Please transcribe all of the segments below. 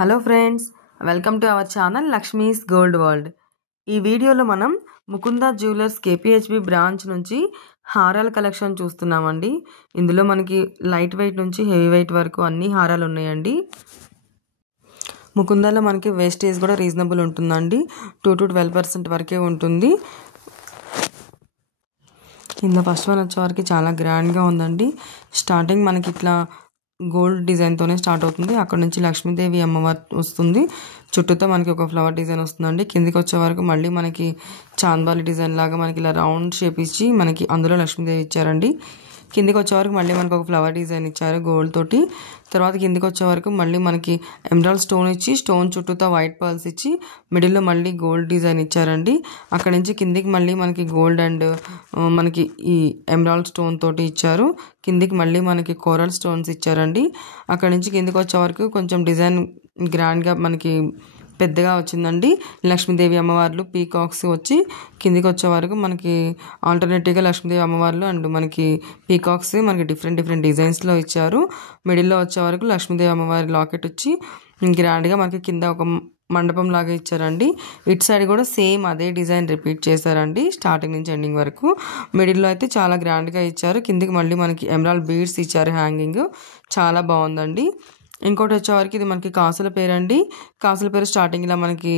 Hello friends, welcome to our channel Lakshmi's gold world. ఈ వీడియోలో మనం ముకుందా జ్యువెలర్స్ కేపీహెచ్బి బ్రాంచ్ నుంచి హారాల కలెక్షన్ చూస్తున్నామండి. ఇందులో మనకి లైట్ వెయిట్ నుంచి హెవీ వెయిట్ వరకు అన్ని హారాలు ఉన్నాయండి. ముకుందాలో మనకి వేస్టేజ్ కూడా రీజనబుల్ ఉంటుందండి. 2 to 12% వరకే ఉంటుంది. ఇందులో ఫస్ట్ వన్ వచ్చేవరకు చాలా గ్రాండ్గా ఉందండి. స్టార్టింగ్ మనకి ఇట్లా గోల్డ్ డిజైన్తోనే స్టార్ట్ అవుతుంది. అక్కడ నుంచి లక్ష్మీదేవి అమ్మవారు వస్తుంది. చుట్టూతో మనకి ఒక ఫ్లవర్ డిజైన్ వస్తుందండి. కిందికి వచ్చే వరకు మళ్ళీ మనకి చాందాలి డిజైన్ లాగా మనకి ఇలా రౌండ్ షేప్ ఇచ్చి మనకి అందులో లక్ష్మీదేవి ఇచ్చారండి. కిందికి వచ్చే వరకు మళ్ళీ మనకు ఒక ఫ్లవర్ డిజైన్ ఇచ్చారు గోల్డ్ తోటి. తర్వాత కిందికి వచ్చే వరకు మళ్ళీ మనకి ఎమరాల్డ్ స్టోన్ ఇచ్చి స్టోన్ చుట్టూతో వైట్ పర్ల్స్ ఇచ్చి మిడిల్లో మళ్ళీ గోల్డ్ డిజైన్ ఇచ్చారండి. అక్కడ నుంచి కిందికి మళ్ళీ మనకి గోల్డ్ అండ్ మనకి ఈ ఎమరాల్డ్ స్టోన్ తోటి ఇచ్చారు. కిందికి మళ్ళీ మనకి కోరల్ స్టోన్స్ ఇచ్చారండి. అక్కడ నుంచి కిందికి వచ్చే వరకు కొంచెం డిజైన్ గ్రాండ్గా మనకి పెద్దగా వచ్చిందండి. లక్ష్మీదేవి అమ్మవార్లు పీకాక్స్ వచ్చి కిందికి వచ్చే వరకు మనకి ఆల్టర్నేటివ్గా లక్ష్మీదేవి అమ్మవార్లు అండ్ మనకి పీకాక్స్ మనకి డిఫరెంట్ డిజైన్స్లో ఇచ్చారు. మిడిల్లో వచ్చే వరకు లక్ష్మీదేవి అమ్మవారి లాకెట్ వచ్చి గ్రాండ్గా మనకి కింద ఒక మండపం లాగా ఇచ్చారండి. ఇటు సైడ్ కూడా సేమ్ అదే డిజైన్ రిపీట్ చేశారండి స్టార్టింగ్ నుంచి ఎండింగ్ వరకు. మిడిల్లో అయితే చాలా గ్రాండ్గా ఇచ్చారు. కిందికి మళ్ళీ మనకి ఎమరాల్డ్ బీడ్స్ ఇచ్చారు హ్యాంగింగ్. చాలా బాగుందండి. ఇంకోటి వచ్చేవరకు ఇది మనకి కాసుల పేరు అండి. కాసుల పేరు స్టార్టింగ్ ఇలా మనకి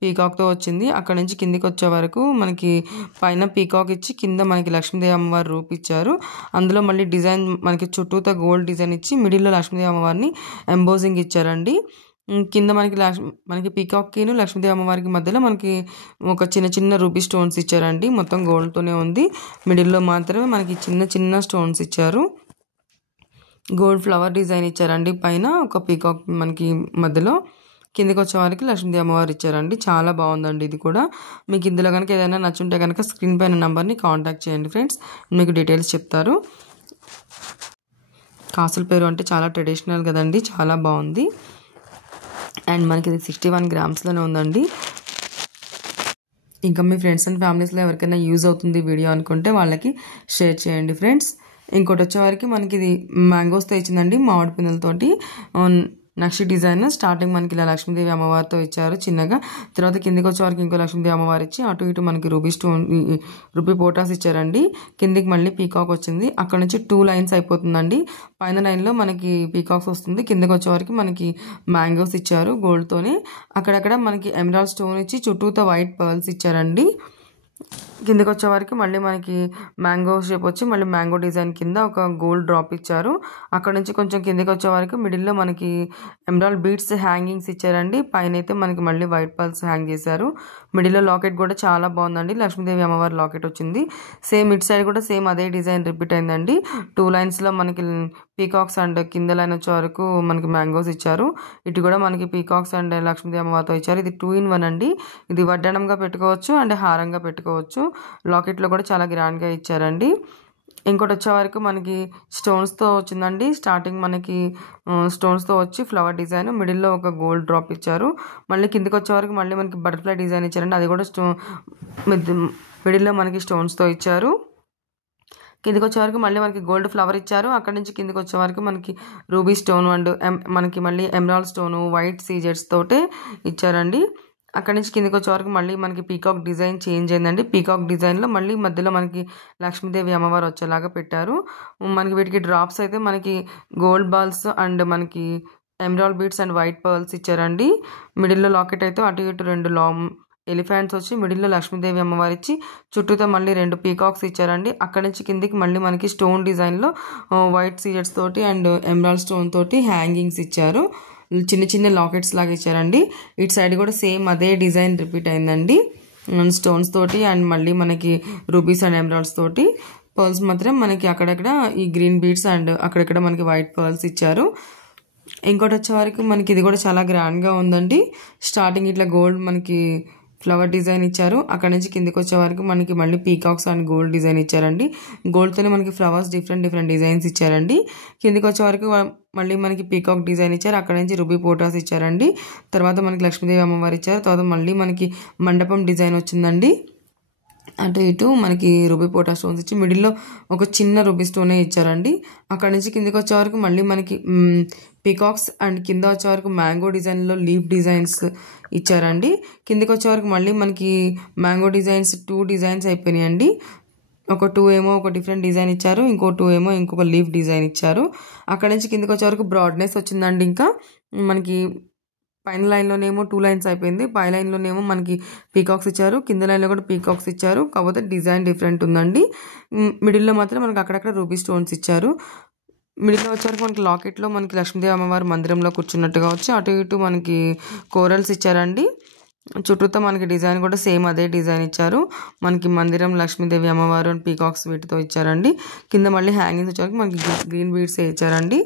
పీకాక్తో వచ్చింది. అక్కడ నుంచి కిందికి వచ్చే వరకు మనకి పైన పీకాక్ ఇచ్చి కింద మనకి లక్ష్మీదేవి అమ్మవారు రూపిచ్చారు. అందులో మళ్ళీ డిజైన్ మనకి చుట్టూతో గోల్డ్ డిజైన్ ఇచ్చి మిడిల్లో లక్ష్మీదేవి అమ్మవారిని ఎంబోజింగ్ ఇచ్చారండి. కింద మనకి పీకాక్కిను లక్ష్మీదేవి అమ్మవారికి మధ్యలో మనకి ఒక చిన్న రూబీ స్టోన్స్ ఇచ్చారండి. మొత్తం గోల్డ్తోనే ఉంది. మిడిల్లో మాత్రమే మనకి చిన్న స్టోన్స్ ఇచ్చారు. గోల్డ్ ఫ్లవర్ డిజైన్ ఇచ్చారండి. పైన ఒక పీకాక్ మనకి మధ్యలో. కిందికి వచ్చే వారికి లక్ష్మీదేవి అమ్మవారు ఇచ్చారండి. చాలా బాగుందండి. ఇది కూడా మీకు ఇందులో కనుక ఏదైనా నచ్చుంటే కనుక స్క్రీన్ పైన నెంబర్ని కాంటాక్ట్ చేయండి ఫ్రెండ్స్, మీకు డీటెయిల్స్ చెప్తారు. కాసుల పేరు అంటే చాలా ట్రెడిషనల్ కదండి, చాలా బాగుంది. అండ్ మనకి ఇది 61 grams ఉందండి. ఇంకా మీ ఫ్రెండ్స్ అండ్ ఫ్యామిలీస్లో ఎవరికైనా యూజ్ అవుతుంది వీడియో అనుకుంటే వాళ్ళకి షేర్ చేయండి ఫ్రెండ్స్. ఇంకోటి వచ్చేవారికి మనకి ఇది మ్యాంగోస్తో ఇచ్చిందండి, మామిడి పిందెలతోటి నక్షి డిజైన్. స్టార్టింగ్ మనకి ఇలా లక్ష్మీదేవి అమ్మవారితో ఇచ్చారు చిన్నగా. తర్వాత కిందికి వచ్చేవారికి ఇంకో లక్ష్మీదేవి అమ్మవారు ఇచ్చి అటు ఇటు మనకి రూబీ పోటాస్ ఇచ్చారండి. కిందికి మళ్ళీ పీకాక్ వచ్చింది. అక్కడ నుంచి 2 lines అయిపోతుందండి. పైన లైన్లో మనకి పీకాక్స్ వస్తుంది. కిందికి వచ్చేవారికి మనకి మ్యాంగోస్ ఇచ్చారు గోల్డ్తోనే. అక్కడక్కడ మనకి ఎమరాల్డ్ స్టోన్ ఇచ్చి చుట్టూతో వైట్ పర్ల్స్ ఇచ్చారండి. కిందికి వచ్చేవారికి మళ్ళీ మనకి మ్యాంగో షేప్ వచ్చి మళ్ళీ మ్యాంగో డిజైన్ కింద ఒక గోల్డ్ డ్రాప్ ఇచ్చారు. అక్కడ నుంచి కొంచెం కిందికి వచ్చేవారికి మిడిల్లో మనకి ఎమరాల్డ్ బీడ్స్ హ్యాంగింగ్స్ ఇచ్చారండి. పైన అయితే మనకి మళ్ళీ వైట్ పర్ల్స్ హ్యాంగ్ చేశారు. మిడిల్లో లాకెట్ కూడా చాలా బాగుందండి. లక్ష్మీదేవి అమ్మవారి లాకెట్ వచ్చింది. సేమ్ ఇటు సైడ్ కూడా సేమ్ అదే డిజైన్ రిపీట్ అయిందండి. 2 linesలో మనకి పీకాక్స్ అండ్ కింద లైన్ వచ్చే వరకు మనకి మ్యాంగోస్ ఇచ్చారు. ఇటు కూడా మనకి పీకాక్స్ అండ్ లక్ష్మీదేవి అమ్మవారితో ఇచ్చారు. ఇది 2 in 1 అండి. ఇది వడ్డానంగా పెట్టుకోవచ్చు అండ్ హారంగా పెట్టుకోవచ్చు. లాకెట్లో కూడా చాలా గ్రాండ్గా ఇచ్చారండి. ఇంకోటి వచ్చే వరకు మనకి స్టోన్స్తో వచ్చిందండి. స్టార్టింగ్ మనకి స్టోన్స్తో వచ్చి ఫ్లవర్ డిజైన్, మిడిల్లో ఒక గోల్డ్ డ్రాప్ ఇచ్చారు. మళ్ళీ కిందికి వచ్చే వరకు మళ్ళీ మనకి బటర్ఫ్లై డిజైన్ ఇచ్చారండి. అది కూడా మిడిల్లో మనకి స్టోన్స్తో ఇచ్చారు. కిందికి వచ్చే వరకు మళ్ళీ మనకి గోల్డ్ ఫ్లవర్ ఇచ్చారు. అక్కడ నుంచి కిందికి వచ్చే వరకు మనకి రూబీ స్టోన్ అండ్ మనకి మళ్ళీ ఎమరాల్డ్ స్టోను వైట్ సీజెట్స్ తోటే ఇచ్చారండి. అక్కడ నుంచి కిందికి వచ్చే వరకు మళ్ళీ మనకి పీకాక్ డిజైన్ చేంజ్ అయిందండి. పీకాక్ డిజైన్లో మళ్ళీ మధ్యలో మనకి లక్ష్మీదేవి అమ్మవారు వచ్చేలాగా పెట్టారు. మనకి వీటికి డ్రాప్స్ అయితే మనకి గోల్డ్ బాల్స్ అండ్ మనకి emerald beads and white pearls ఇచ్చారండి. మిడిల్లో లాకెట్ అయితే అటు ఇటు 2 ఎలిఫెంట్స్ వచ్చి మిడిల్లో లక్ష్మీదేవి అమ్మవారు ఇచ్చి చుట్టూతో మళ్ళీ 2 పీకాక్స్ ఇచ్చారండి. అక్కడ నుంచి కిందికి మళ్ళీ మనకి స్టోన్ డిజైన్లో వైట్ సీజెట్స్ తోటి అండ్ ఎమరాల్డ్ స్టోన్ తోటి హ్యాంగింగ్స్ ఇచ్చారు. చిన్న లాకెట్స్ లాగా ఇచ్చారండి. ఇటు సైడ్ కూడా సేమ్ అదే డిజైన్ రిపీట్ అయిందండి. స్టోన్స్ తోటి అండ్ మళ్ళీ మనకి రూబీస్ అండ్ ఎమరాల్డ్స్ తోటి. పర్ల్స్ మాత్రం మనకి అక్కడక్కడ ఈ గ్రీన్ బీడ్స్ అండ్ అక్కడక్కడ మనకి వైట్ పర్ల్స్ ఇచ్చారు. ఇంకోటి వచ్చే వరకు మనకి ఇది కూడా చాలా గ్రాండ్గా ఉందండి. స్టార్టింగ్ ఇట్లా గోల్డ్ మనకి ఫ్లవర్ డిజైన్ ఇచ్చారు. అక్కడ నుంచి కిందికి వచ్చే వరకు మనకి మళ్ళీ పీకాక్స్ అండ్ గోల్డ్ డిజైన్ ఇచ్చారండి. గోల్డ్తోనే మనకి ఫ్లవర్స్ డిఫరెంట్ డిజైన్స్ ఇచ్చారండి. కిందికి వచ్చే వరకు మళ్ళీ మనకి పీకాక్ డిజైన్ ఇచ్చారు. అక్కడ నుంచి రూబీ పోటాస్ ఇచ్చారండి. తర్వాత మనకి లక్ష్మీదేవి అమ్మవారు ఇచ్చారు. తర్వాత మళ్ళీ మనకి మండపం డిజైన్ వచ్చిందండి. అటు ఇటు మనకి రూబీ పోటా స్టోన్స్ ఇచ్చి మిడిల్లో ఒక చిన్న రూబీ స్టోనే ఇచ్చారండి. అక్కడ నుంచి కిందికి వచ్చే వరకు మళ్ళీ మనకి పీకాక్స్ అండ్ కింద వచ్చే వరకు మ్యాంగో డిజైన్లో లీఫ్ డిజైన్స్ ఇచ్చారండి. కిందకి వచ్చే వరకు మళ్ళీ మనకి మ్యాంగో డిజైన్స్ 2 డిజైన్స్ అయిపోయినాయండి. ఒక 2 ఏమో ఒక డిఫరెంట్ డిజైన్ ఇచ్చారు, ఇంకో 2 ఏమో ఇంకొక లీఫ్ డిజైన్ ఇచ్చారు. అక్కడ నుంచి కిందకి వచ్చే వరకు బ్రాడ్నెస్ వచ్చిందండి. ఇంకా మనకి పైన లైన్లోనేమో 2 లైన్స్ అయిపోయింది, పై లైన్లోనేమో మనకి పీకాక్స్ ఇచ్చారు, కింద లైన్లో కూడా పీకాక్స్ ఇచ్చారు, కాకపోతే డిజైన్ డిఫరెంట్ ఉందండి. మిడిల్లో మాత్రం మనకి అక్కడక్కడ రూబీ స్టోన్స్ ఇచ్చారు. మిడిల్లో వచ్చేవరకు మనకి లాకెట్లో మనకి లక్ష్మీదేవి అమ్మవారు మందిరంలో కూర్చున్నట్టుగా వచ్చి అటు ఇటు మనకి కోరల్స్ ఇచ్చారండి. చుట్టూతో మనకి డిజైన్ కూడా సేమ్ అదే డిజైన్ ఇచ్చారు. మనకి మందిరం లక్ష్మీదేవి అమ్మవారు అండ్ పీకాక్స్ వీటితో ఇచ్చారండి. కింద మళ్ళీ హ్యాంగింగ్స్ వచ్చేవరకు మనకి గ్రీన్ బీడ్స్ ఇచ్చారండి.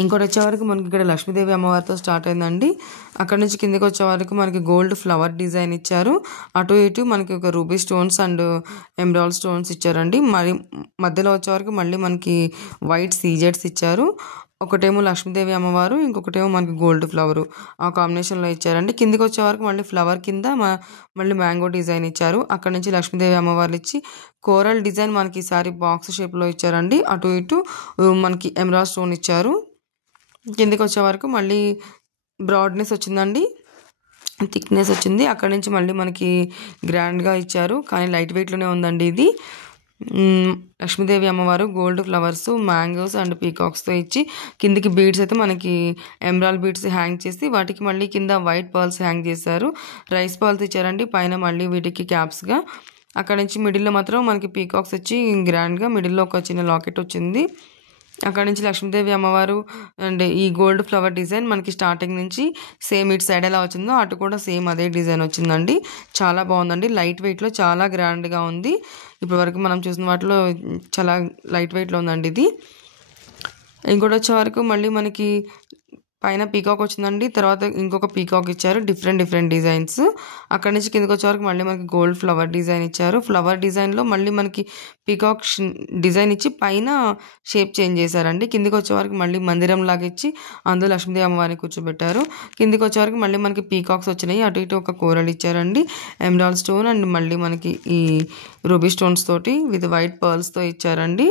ఇంకోటి వచ్చేవరకు మనకి ఇక్కడ లక్ష్మీదేవి అమ్మవారితో స్టార్ట్ అయిందండి. అక్కడ నుంచి కిందకి వచ్చే వరకు మనకి గోల్డ్ ఫ్లవర్ డిజైన్ ఇచ్చారు. అటు ఇటు మనకి ఒక ruby stones and emerald stones ఇచ్చారండి. మరి మధ్యలో వచ్చే వరకు మళ్ళీ మనకి వైట్ సీజెడ్స్ ఇచ్చారు. ఒకటేమో లక్ష్మీదేవి అమ్మవారు, ఇంకొకటేమో మనకి గోల్డ్ ఫ్లవరు ఆ కాంబినేషన్లో ఇచ్చారండి. కిందికి వచ్చే వరకు మళ్ళీ ఫ్లవర్ కింద మళ్ళీ మ్యాంగో డిజైన్ ఇచ్చారు. అక్కడ నుంచి లక్ష్మీదేవి అమ్మవారు ఇచ్చి కోరల్ డిజైన్ మనకి ఈసారి బాక్స్ షేప్లో ఇచ్చారండి. అటు ఇటు మనకి ఎమరాల్డ్ స్టోన్ ఇచ్చారు. కిందికి వచ్చే వరకు మళ్ళీ బ్రాడ్నెస్ వచ్చిందండి, థిక్నెస్ వచ్చింది. అక్కడ నుంచి మళ్ళీ మనకి గ్రాండ్గా ఇచ్చారు, కానీ లైట్ వెయిట్లోనే ఉందండి ఇది. లక్ష్మీదేవి అమ్మవారు గోల్డ్ ఫ్లవర్స్, మ్యాంగోస్ అండ్ పీకాక్స్తో ఇచ్చి కిందికి బీడ్స్ అయితే మనకి ఎమరాల్డ్ బీడ్స్ హ్యాంగ్ చేసి వాటికి మళ్ళీ కింద వైట్ పర్ల్స్ హ్యాంగ్ చేశారు. రైస్ పర్ల్స్ ఇచ్చారండి పైన మళ్ళీ వీటికి క్యాప్స్గా. అక్కడ నుంచి మిడిల్లో మాత్రం మనకి పీకాక్స్ వచ్చి గ్రాండ్గా మిడిల్లో ఒక చిన్న లాకెట్ వచ్చింది. అక్కడ నుంచి లక్ష్మీదేవి అమ్మవారు అండ్ ఈ గోల్డ్ ఫ్లవర్ డిజైన్ మనకి స్టార్టింగ్ నుంచి సేమ్ ఇటు సైడ్ ఎలా వచ్చిందో అటు కూడా సేమ్ అదే డిజైన్ వచ్చిందండి. చాలా బాగుందండి, లైట్ వెయిట్లో చాలా గ్రాండ్గా ఉంది. ఇప్పటి వరకు మనం చూసిన వాటిలో చాలా లైట్ వెయిట్లో ఉందండి ఇది. ఇంకోటి వచ్చే వరకు మళ్ళీ మనకి పైన పీకాక్ వచ్చిందండి, తర్వాత ఇంకొక పీకాక్ ఇచ్చారు, డిఫరెంట్ డిజైన్స్. అక్కడ నుంచి కిందకి వచ్చే వరకు మళ్ళీ మనకి గోల్డ్ ఫ్లవర్ డిజైన్ ఇచ్చారు. ఫ్లవర్ డిజైన్లో మళ్ళీ మనకి పీకాక్ డిజైన్ ఇచ్చి పైన షేప్ చేంజ్ చేశారండి. కిందికి వచ్చే వరకు మళ్ళీ మందిరం లాగా ఇచ్చి అందులో లక్ష్మీదేవి అమ్మవారిని కూర్చోబెట్టారు. కిందికి వచ్చే వరకు మళ్ళీ మనకి పీకాక్స్ వచ్చినాయి, అటు ఇటు ఒక కోరల్ ఇచ్చారండి, ఎమరాల్డ్ స్టోన్ అండ్ మళ్ళీ మనకి ఈ రూబీ స్టోన్స్ తోటి విత్ వైట్ పర్ల్స్తో ఇచ్చారండి.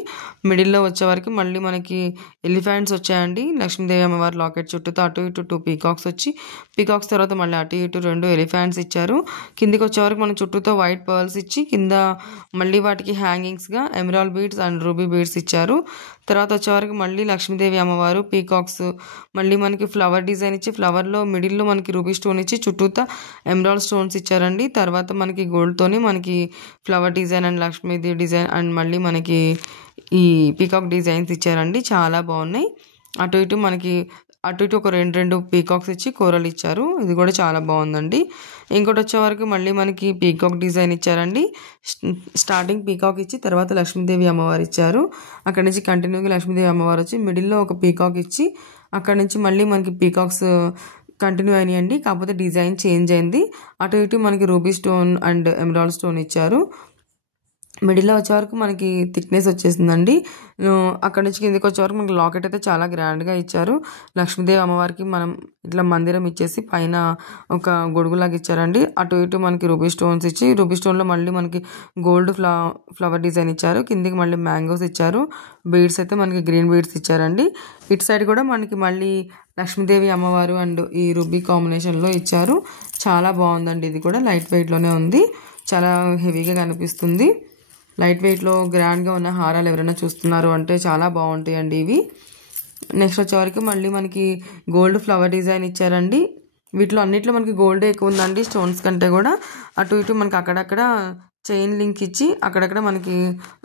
మిడిల్లో వచ్చే వరకు మళ్ళీ మనకి ఎలిఫెంట్స్ వచ్చాయండి. లక్ష్మీదేవి అమ్మవారి లాకెట్ చుట్టూతో అటు ఇటు 2 పీకాక్స్ వచ్చి పీకాక్స్ తర్వాత మళ్ళీ అటు ఇటు 2 ఎలిఫెంట్స్ ఇచ్చారు. కిందికి వచ్చే వరకు మన చుట్టూతో వైట్ పర్ల్స్ ఇచ్చి కింద మళ్ళీ వాటికి హ్యాంగింగ్స్గా emerald beads and ruby beads ఇచ్చారు. తర్వాత వచ్చే వరకు మళ్ళీ లక్ష్మీదేవి అమ్మవారు పీకాక్స్ మళ్ళీ మనకి ఫ్లవర్ డిజైన్ ఇచ్చి ఫ్లవర్లో మిడిల్లో మనకి రూబీ స్టోన్ ఇచ్చి చుట్టూతా ఎమరాల్డ్ స్టోన్స్ ఇచ్చారండి. తర్వాత మనకి గోల్డ్తోని మనకి flower design and Lakshmidevi design and మళ్ళీ మనకి ఈ పీకాక్ డిజైన్స్ ఇచ్చారండి. చాలా బాగున్నాయి. అటు ఇటు మనకి అటు ఇటు ఒక 2 పీకాక్స్ ఇచ్చి కూరలు ఇచ్చారు. ఇది కూడా చాలా బాగుందండి. ఇంకోటి వచ్చే వరకు మళ్ళీ మనకి పీకాక్ డిజైన్ ఇచ్చారండి. స్టార్టింగ్ పీకాక్ ఇచ్చి తర్వాత లక్ష్మీదేవి అమ్మవారు ఇచ్చారు. అక్కడ నుంచి కంటిన్యూగా లక్ష్మీదేవి అమ్మవారు వచ్చి మిడిల్లో ఒక పీకాక్ ఇచ్చి అక్కడ నుంచి మళ్ళీ మనకి పీకాక్స్ కంటిన్యూ అయినాయండి, కాకపోతే డిజైన్ చేంజ్ అయింది. అటు ఇటు మనకి ruby stone and emerald stone ఇచ్చారు. మిడిల్లో వచ్చే వరకు మనకి థిక్నెస్ వచ్చేసిందండి. అక్కడ నుంచి కిందకి వచ్చే వరకు మనకి లాకెట్ అయితే చాలా గ్రాండ్గా ఇచ్చారు. లక్ష్మీదేవి అమ్మవారికి మనం ఇట్లా మందిరం ఇచ్చేసి పైన ఒక గొడుగులాగా ఇచ్చారండి. అటు ఇటు మనకి రూబీ స్టోన్స్ ఇచ్చి రూబీ స్టోన్లో మళ్ళీ మనకి గోల్డ్ ఫ్లవర్ డిజైన్ ఇచ్చారు. కిందికి మళ్ళీ మ్యాంగోస్ ఇచ్చారు. బీడ్స్ అయితే మనకి గ్రీన్ బీడ్స్ ఇచ్చారండి. ఇటు సైడ్ కూడా మనకి మళ్ళీ లక్ష్మీదేవి అమ్మవారు అండ్ ఈ రూబీ కాంబినేషన్లో ఇచ్చారు. చాలా బాగుందండి. ఇది కూడా లైట్ వెయిట్లోనే ఉంది, చాలా హెవీగా కనిపిస్తుంది. లైట్ వెయిట్లో గ్రాండ్గా ఉన్న హారాలు ఎవరైనా చూస్తున్నారు అంటే చాలా బాగుంటాయండి ఇవి. నెక్స్ట్ వచ్చేవరకు మళ్ళీ మనకి గోల్డ్ ఫ్లవర్ డిజైన్ ఇచ్చారండి. వీటిలో అన్నిట్లో మనకి గోల్డే ఎక్కువ ఉందండి స్టోన్స్ కంటే కూడా. అటు ఇటు మనకి అక్కడక్కడ చైన్ లింక్ ఇచ్చి అక్కడక్కడ మనకి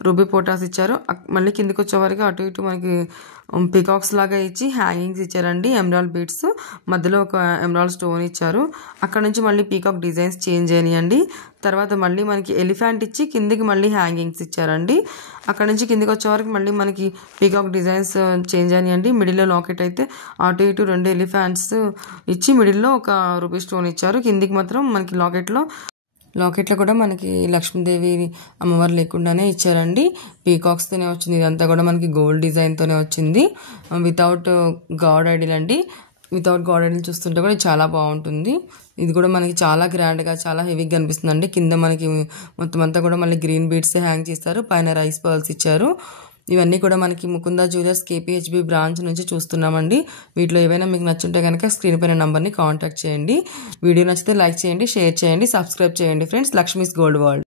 రూబీ పోటాస్ ఇచ్చారు. మళ్ళీ కిందికి వచ్చేవరకు అటు ఇటు మనకి పీకాక్స్ లాగా ఇచ్చి హ్యాంగింగ్స్ ఇచ్చారండి. ఎమరాల్డ్ బీడ్స్ మధ్యలో ఒక ఎమరాల్డ్ స్టోన్ ఇచ్చారు. అక్కడ నుంచి మళ్ళీ పీకాక్ డిజైన్స్ చేంజ్ అయినాయండి. తర్వాత మళ్ళీ మనకి ఎలిఫెంట్ ఇచ్చి కిందికి మళ్ళీ హ్యాంగింగ్స్ ఇచ్చారండి. అక్కడ నుంచి కిందికి వచ్చే వరకు మళ్ళీ మనకి పీకాక్ డిజైన్స్ చేంజ్ అయినాయండి. మిడిల్లో లాకెట్ అయితే అటు ఇటు 2 ఎలిఫెంట్స్ ఇచ్చి మిడిల్లో ఒక రూబీ స్టోన్ ఇచ్చారు. కిందికి మాత్రం మనకి లాకెట్లో కూడా మనకి లక్ష్మీదేవి అమ్మవారు లేకుండానే ఇచ్చారండి. పీకాక్స్తోనే వచ్చింది. ఇదంతా కూడా మనకి గోల్డ్ డిజైన్తోనే వచ్చింది. వితౌట్ గాడ్ ఐడిల్ అండి. వితౌట్ గాడ్ ఐడిల్ చూస్తుంటే కూడా చాలా బాగుంటుంది. ఇది కూడా మనకి చాలా గ్రాండ్గా చాలా హెవీగా కనిపిస్తుందండి. కింద మనకి మొత్తం అంతా కూడా మళ్ళీ గ్రీన్ బీడ్స్ హ్యాంగ్ చేస్తారు. పైన రైస్ పర్ల్స్ ఇచ్చారు. ఇవన్నీ కూడా మనకి ముకుందా జ్యువెలర్స్ కేపీహెచ్బి బ్రాంచ్ నుంచి చూస్తున్నామండి. వీటిలో ఏవైనా మీకు నచ్చుంటే కనుక స్క్రీన్ పైన నంబర్ని కాంటాక్ట్ చేయండి. వీడియో నచ్చితే లైక్ చేయండి, షేర్ చేయండి, సబ్స్క్రైబ్ చేయండి ఫ్రెండ్స్. Lakshmi's gold world.